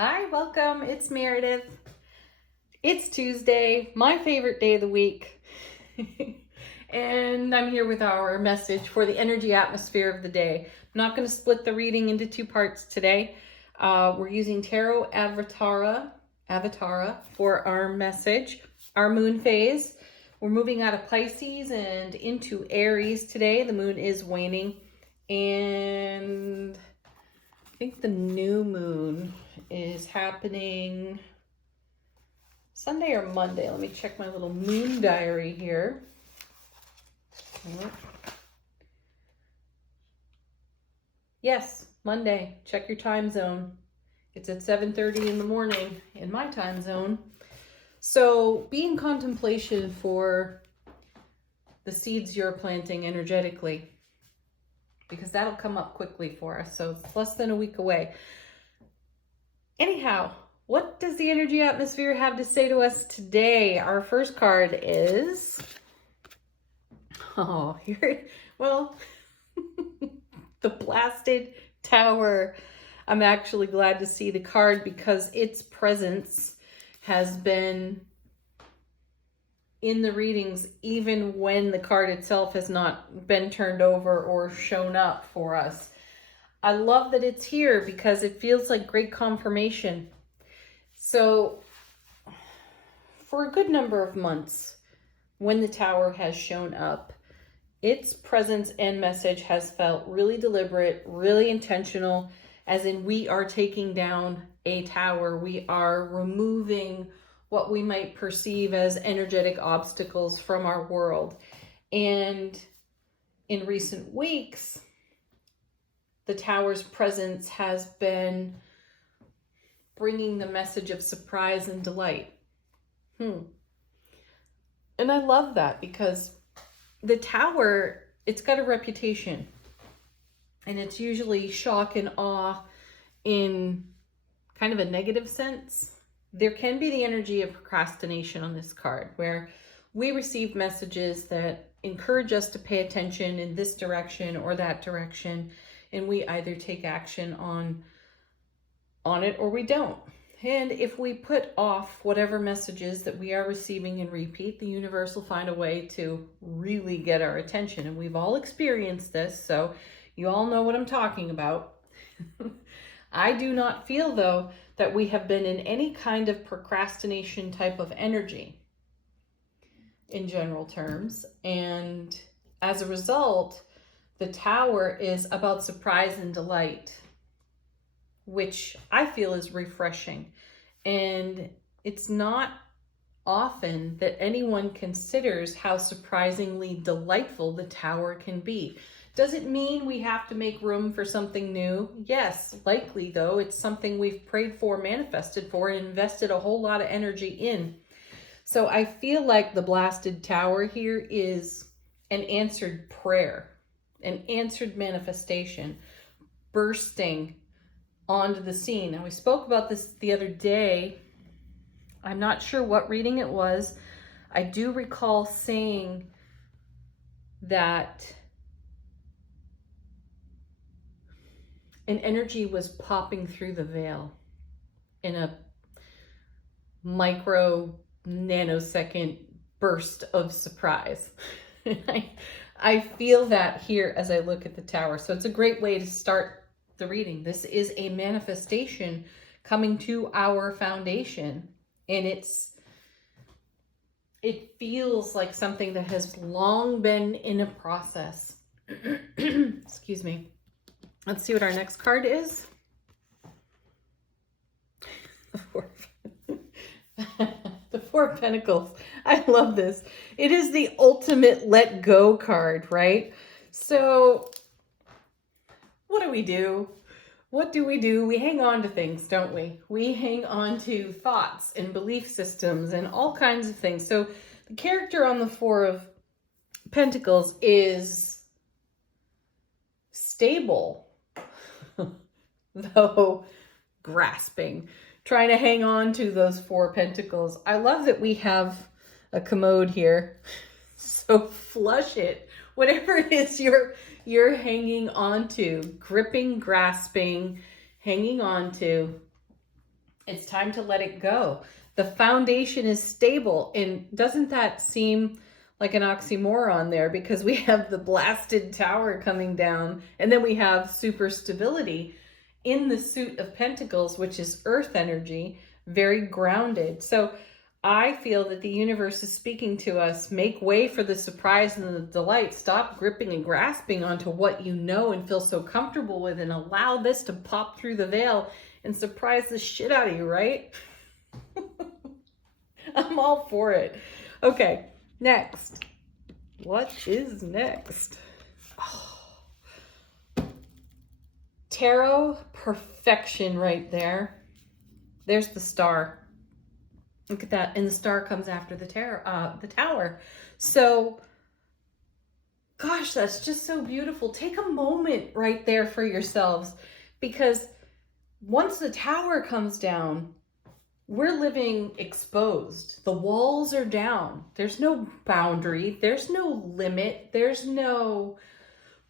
Hi, welcome. It's Meredith. It's Tuesday, my favorite day of the week. And I'm here with our message for the energy atmosphere of the day. I'm not going to split the reading into two parts today. We're using Tarot Avatara for our message, our moon phase. We're moving out of Pisces and into Aries today. The moon is waning, and I think the new moon is happening Sunday or Monday. Let me check my little moon diary here. Yes, Monday. Check your time zone. It's at 7:30 in the morning in my time zone. So be in contemplation for the seeds you're planting energetically, because that'll come up quickly for us. So it's less than a week away. Anyhow, what does the energy atmosphere have to say to us today? Our first card is, the Blasted Tower. I'm actually glad to see the card because its presence has been in the readings even when the card itself has not been turned over or shown up for us. I love that it's here because it feels like great confirmation. So for a good number of months, when the tower has shown up, its presence and message has felt really deliberate, really intentional, as in we are taking down a tower. We are removing what we might perceive as energetic obstacles from our world. And in recent weeks, the tower's presence has been bringing the message of surprise and delight. And I love that because the tower, it's got a reputation, and it's usually shock and awe in kind of a negative sense. There can be the energy of procrastination on this card, where we receive messages that encourage us to pay attention in this direction or that direction, and we either take action on it or we don't. And if we put off whatever messages that we are receiving and repeat, the universe will find a way to really get our attention. And we've all experienced this, so you all know what I'm talking about. I do not feel, though, that we have been in any kind of procrastination type of energy in general terms. And as a result, the tower is about surprise and delight, which I feel is refreshing. And it's not often that anyone considers how surprisingly delightful the tower can be. Does it mean we have to make room for something new? Yes, likely though. It's something we've prayed for, manifested for, and invested a whole lot of energy in. So I feel like the Blasted Tower here is an answered prayer, an answered manifestation, bursting onto the scene. And we spoke about this the other day. I'm not sure what reading it was. I do recall saying that an energy was popping through the veil in a micro nanosecond burst of surprise. I feel that here as I look at the tower. So it's a great way to start the reading. This is a manifestation coming to our foundation, and it feels like something that has long been in a process. Excuse me. Let's see what our next card is. The Four of Pentacles. I love this. It is the ultimate let go card, right? So what do we do? What do we do? We hang on to things, don't we? We hang on to thoughts and belief systems and all kinds of things. So the character on the Four of Pentacles is stable, though grasping, trying to hang on to those Four Pentacles. I love that we have a commode here. So flush it. Whatever it is you're hanging on to, gripping, grasping, hanging on to, It's time to let it go. The foundation is stable. And doesn't that seem like an oxymoron there? Because we have the blasted tower coming down, and then we have super stability in the suit of pentacles, which is earth energy, very grounded. So I feel that the universe is speaking to us. Make way for the surprise and the delight. Stop gripping and grasping onto what you know and feel so comfortable with, and allow this to pop through the veil and surprise the shit out of you, right? I'm all for it. Okay, next. What is next? Oh. Tarot perfection right there. There's the star. Look at that. And the star comes after the tower. So, gosh, that's just so beautiful. Take a moment right there for yourselves, because once the tower comes down, we're living exposed. The walls are down. There's no boundary. There's no limit. There's no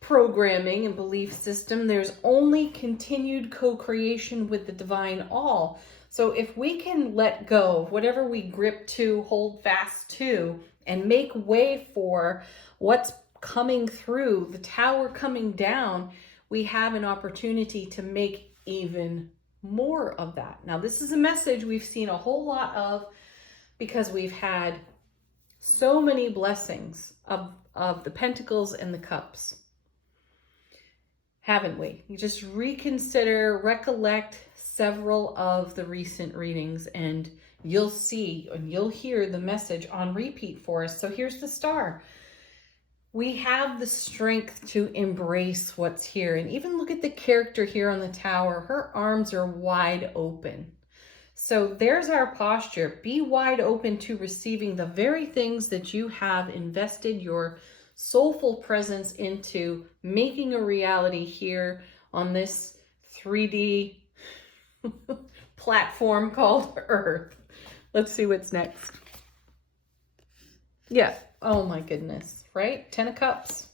programming and belief system. There's only continued co-creation with the divine all. So if we can let go of whatever we grip to, hold fast to, and make way for what's coming through, the tower coming down, we have an opportunity to make even more of that. Now, this is a message we've seen a whole lot of, because we've had so many blessings of the pentacles and the cups, haven't we? You just reconsider, recollect several of the recent readings, and you'll see and you'll hear the message on repeat for us. So here's the star. We have the strength to embrace what's here. And even look at the character here on the tower. Her arms are wide open. So there's our posture. Be wide open to receiving the very things that you have invested your soulful presence into making a reality here on this 3D platform called Earth. Let's see what's next. Yeah. Oh my goodness, right? 10 of Cups.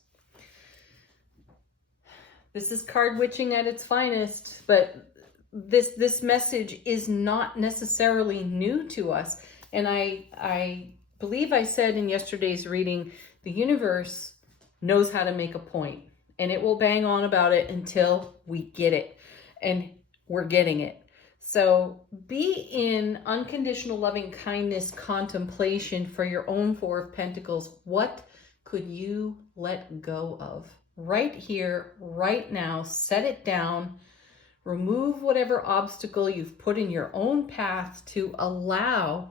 This is card witching at its finest, but this message is not necessarily new to us. And I believe I said in yesterday's reading, the universe knows how to make a point, and it will bang on about it until we get it, and we're getting it. So be in unconditional loving kindness contemplation for your own Four of Pentacles. What could you let go of right here, right now? Set it down. Remove whatever obstacle you've put in your own path to allow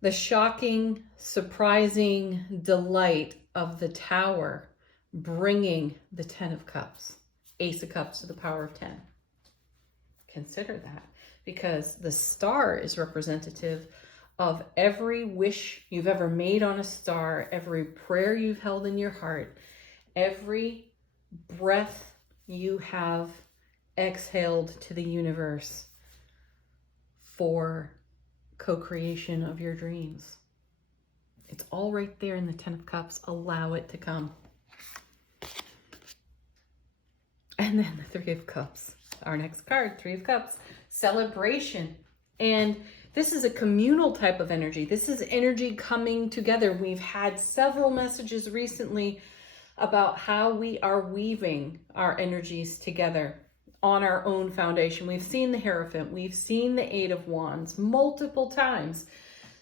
the shocking, surprising delight of the tower bringing the 10 of Cups, Ace of Cups to the power of 10. Consider that, because the star is representative of every wish you've ever made on a star, every prayer you've held in your heart, every breath you have exhaled to the universe for co-creation of your dreams. It's all right there in the 10 of Cups. Allow it to come. And then the 3 of Cups. Our next card, 3 of Cups, celebration. And this is a communal type of energy. This is energy coming together. We've had several messages recently about how we are weaving our energies together on our own foundation. We've seen the Hierophant. We've seen the 8 of Wands multiple times.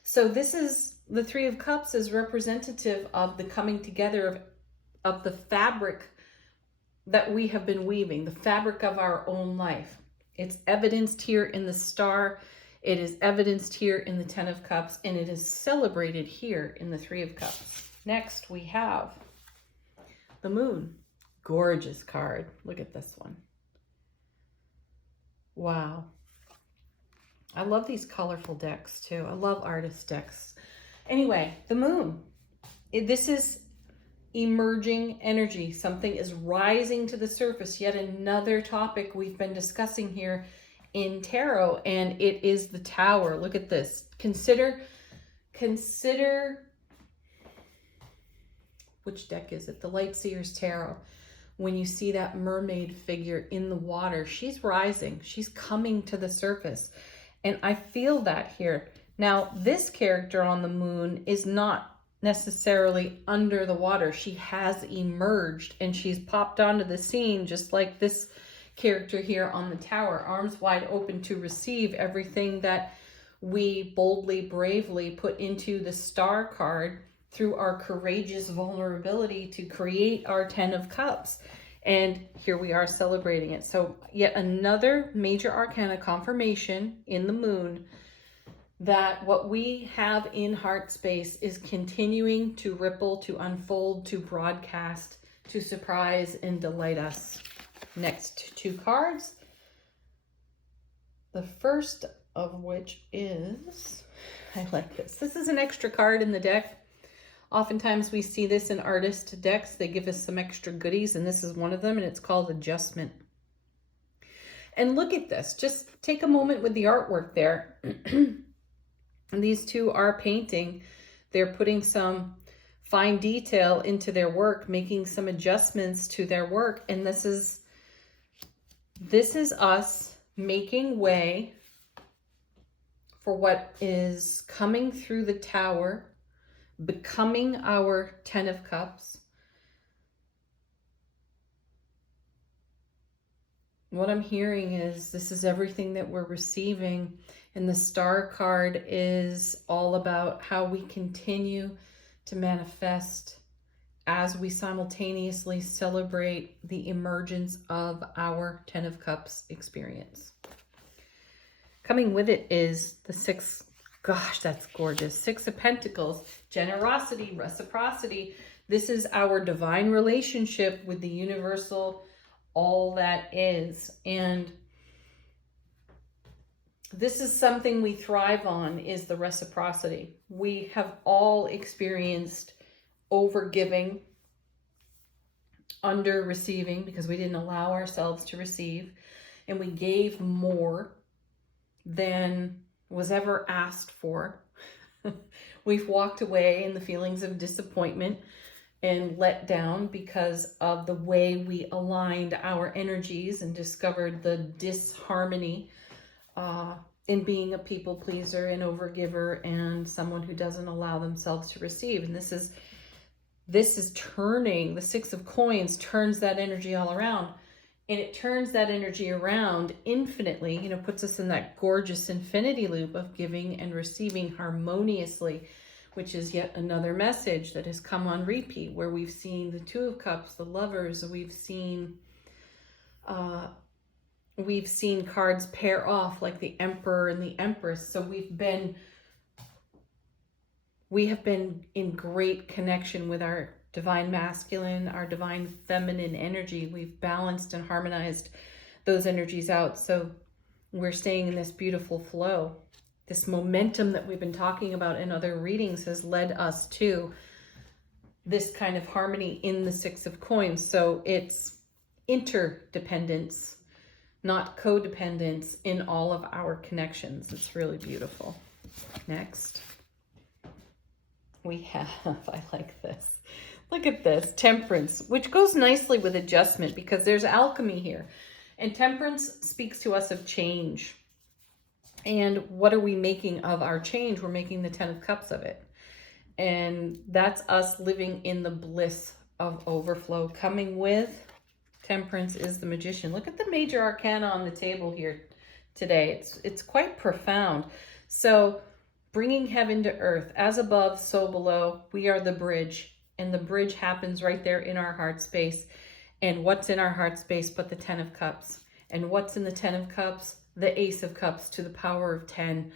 So this is the 3 of Cups is representative of the coming together of the fabric that we have been weaving, the fabric of our own life. It's evidenced here in the star. It is evidenced here in the 10 of Cups, and it is celebrated here in the 3 of Cups. Next, we have the Moon. Gorgeous card. Look at this one. Wow. I love these colorful decks too. I love artist decks. Anyway, the Moon. This is emerging energy. Something is rising to the surface. Yet another topic we've been discussing here in tarot, and it is the Tower. Look at this. Consider which deck is it? The Light Seer's Tarot. when you see that mermaid figure in the water. She's rising. She's coming to the surface. And I feel that here. Now, this character on the moon is not necessarily under the water. She has emerged and she's popped onto the scene, just like this character here on the tower, arms wide open to receive everything that we boldly, bravely put into the Star card through our courageous vulnerability to create our 10 of Cups. And here we are celebrating it. So yet another major arcana confirmation in the moon that what we have in heart space is continuing to ripple, to unfold, to broadcast, to surprise and delight us. Next two cards. The first of which is, I like this. This is an extra card in the deck. Oftentimes we see this in artist decks. They give us some extra goodies, and this is one of them, and it's called Adjustment. And look at this. Just take a moment with the artwork there. And these two are painting. They're putting some fine detail into their work, making some adjustments to their work. And this is us making way for what is coming through the tower, becoming our 10 of Cups. What I'm hearing is this is everything that we're receiving. And the Star card is all about how we continue to manifest as we simultaneously celebrate the emergence of our 10 of Cups experience. Coming with it is the six, gosh, that's gorgeous. 6 of Pentacles, generosity, reciprocity. This is our divine relationship with the universal, all that is. And this is something we thrive on, is the reciprocity. We have all experienced over-giving, under-receiving, because we didn't allow ourselves to receive, and we gave more than was ever asked for. We've walked away in the feelings of disappointment and let down because of the way we aligned our energies and discovered the disharmony in being a people pleaser and overgiver and someone who doesn't allow themselves to receive. And this is turning, the 6 of Coins turns that energy all around. And it turns that energy around infinitely, you know, puts us in that gorgeous infinity loop of giving and receiving harmoniously, which is yet another message that has come on repeat, where we've seen the 2 of Cups, the Lovers, we've seen cards pair off like the Emperor and the Empress. So we have been in great connection with our divine masculine, our divine feminine energy. We've balanced and harmonized those energies out. So we're staying in this beautiful flow. This momentum that we've been talking about in other readings has led us to this kind of harmony in the 6 of Coins. So it's interdependence, not codependence in all of our connections. It's really beautiful. Next, we have, I like this. Look at this, Temperance, which goes nicely with Adjustment because there's alchemy here. And Temperance speaks to us of change. And what are we making of our change? We're making the 10 of Cups of it. And that's us living in the bliss of overflow. Coming with Temperance is the Magician. Look at the major arcana on the table here today. It's quite profound. So bringing heaven to earth, as above, so below. We are the bridge. And the bridge happens right there in our heart space. And what's in our heart space but the 10 of Cups? And what's in the 10 of Cups? The Ace of Cups to the power of 10.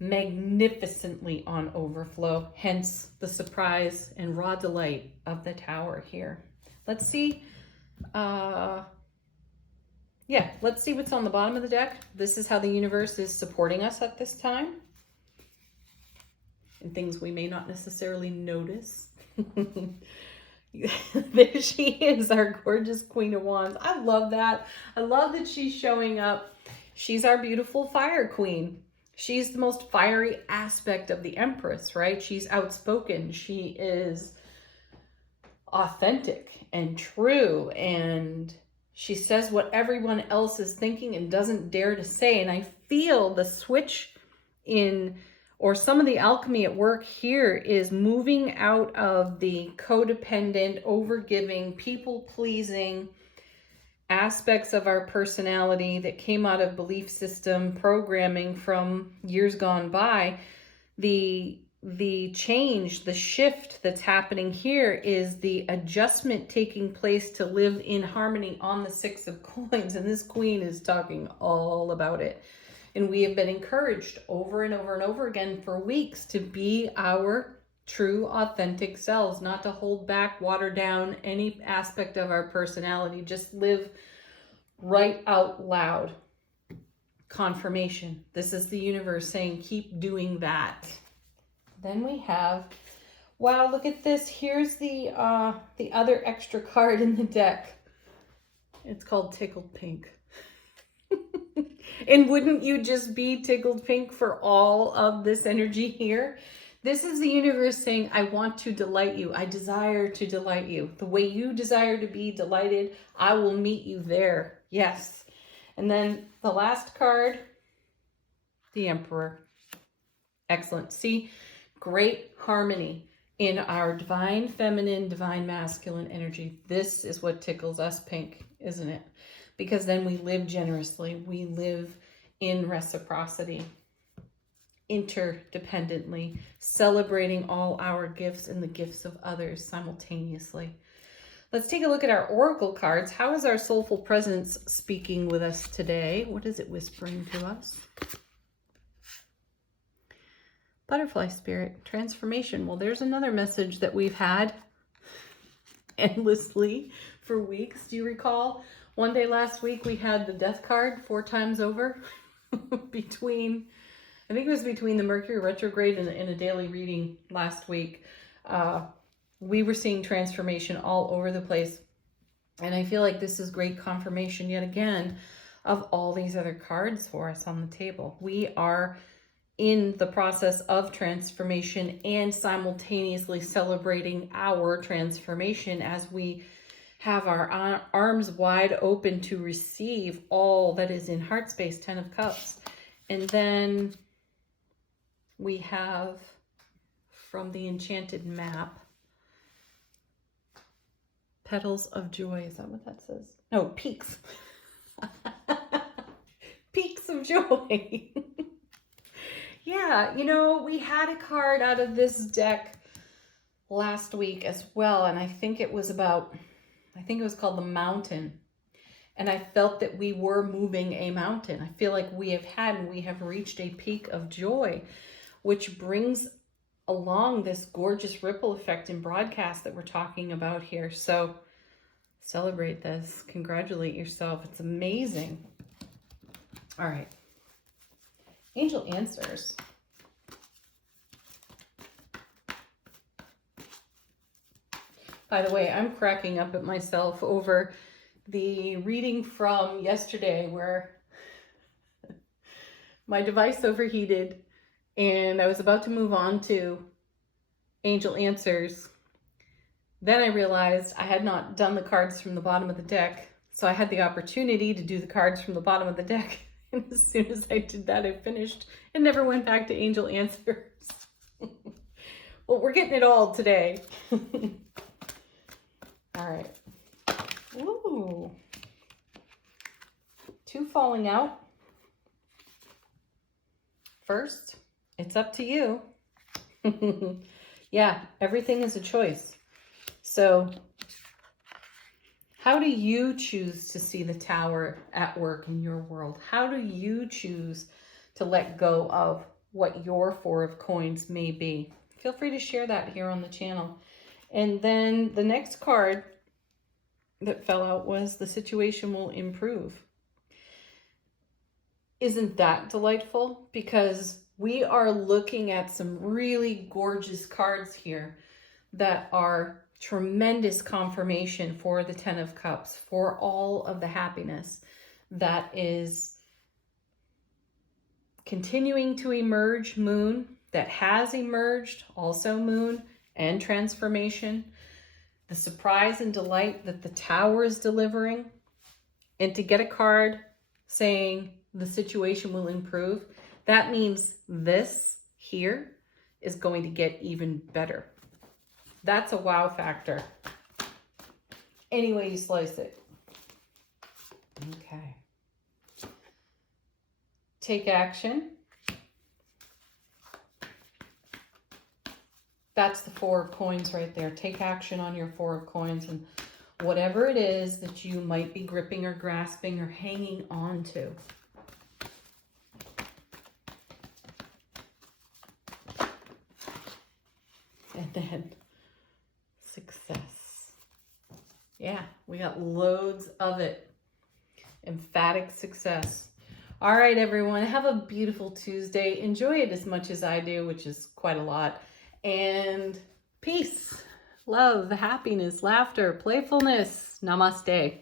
Magnificently on overflow. Hence the surprise and raw delight of the Tower here. Let's see. Let's see what's on the bottom of the deck. This is how the universe is supporting us at this time. And things we may not necessarily notice. There she is, our gorgeous Queen of Wands. I love that. I love that she's showing up. She's our beautiful fire queen. She's the most fiery aspect of the Empress, right? She's outspoken. She is authentic and true, and she says what everyone else is thinking and doesn't dare to say. And I feel the switch in, or some of the alchemy at work here, is moving out of the codependent, overgiving, people-pleasing aspects of our personality that came out of belief system programming from years gone by. The change, the shift that's happening here is the adjustment taking place to live in harmony on the Six of Coins. And this queen is talking all about it. And we have been encouraged over and over and over again for weeks to be our true, authentic selves, not to hold back, water down any aspect of our personality. Just live right out loud. Confirmation. This is the universe saying, keep doing that. Then we have, wow, look at this. Here's the other extra card in the deck. It's called Tickled Pink. And wouldn't you just be tickled pink for all of this energy here? This is the universe saying, I want to delight you. I desire to delight you. The way you desire to be delighted, I will meet you there. Yes. And then the last card, the Emperor. Excellent. See, great harmony in our divine feminine, divine masculine energy. This is what tickles us pink, isn't it? Because then we live generously. We live in reciprocity, interdependently, celebrating all our gifts and the gifts of others simultaneously. Let's take a look at our oracle cards. How is our soulful presence speaking with us today? What is it whispering to us? Butterfly spirit, transformation. Well, there's another message that we've had endlessly for weeks. Do you recall? One day last week, we had the death card 4 times over between, I think it was between the Mercury retrograde and a daily reading last week. We were seeing transformation all over the place. And I feel like this is great confirmation yet again of all these other cards for us on the table. We are in the process of transformation and simultaneously celebrating our transformation as we have our arms wide open to receive all that is in heart space, 10 of Cups. And then we have from the Enchanted Map, Petals of Joy. Is that what that says? No, Peaks. Peaks of Joy. Yeah, you know, we had a card out of this deck last week as well. And I think it was called the Mountain. And I felt that we were moving a mountain. I feel like we have reached a peak of joy, which brings along this gorgeous ripple effect in broadcast that we're talking about here. So celebrate this. Congratulate yourself. It's amazing. All right. Angel answers. By the way, I'm cracking up at myself over the reading from yesterday where my device overheated and I was about to move on to Angel Answers. Then I realized I had not done the cards from the bottom of the deck, so I had the opportunity to do the cards from the bottom of the deck. And as soon as I did that, I finished and never went back to Angel Answers. Well, we're getting it all today. All right. Ooh. 2 falling out. First, it's up to you. Yeah, everything is a choice. So how do you choose to see the Tower at work in your world? How do you choose to let go of what your 4 of Coins may be? Feel free to share that here on the channel. And then the next card that fell out was the situation will improve. Isn't that delightful? Because we are looking at some really gorgeous cards here that are tremendous confirmation for the 10 of Cups, for all of the happiness that is continuing to emerge, Moon, that has emerged, also Moon, and transformation. the surprise and delight that the Tower is delivering, and to get a card saying the situation will improve, that means this here is going to get even better. That's a wow factor. Any way you slice it. Okay. Take action. That's the 4 of coins right there. Take action on your 4 of coins and whatever it is that you might be gripping or grasping or hanging on to. And then success. Yeah, we got loads of it. Emphatic success. All right, everyone, have a beautiful Tuesday. Enjoy it as much as I do, which is quite a lot. And peace, love, happiness, laughter, playfulness. Namaste.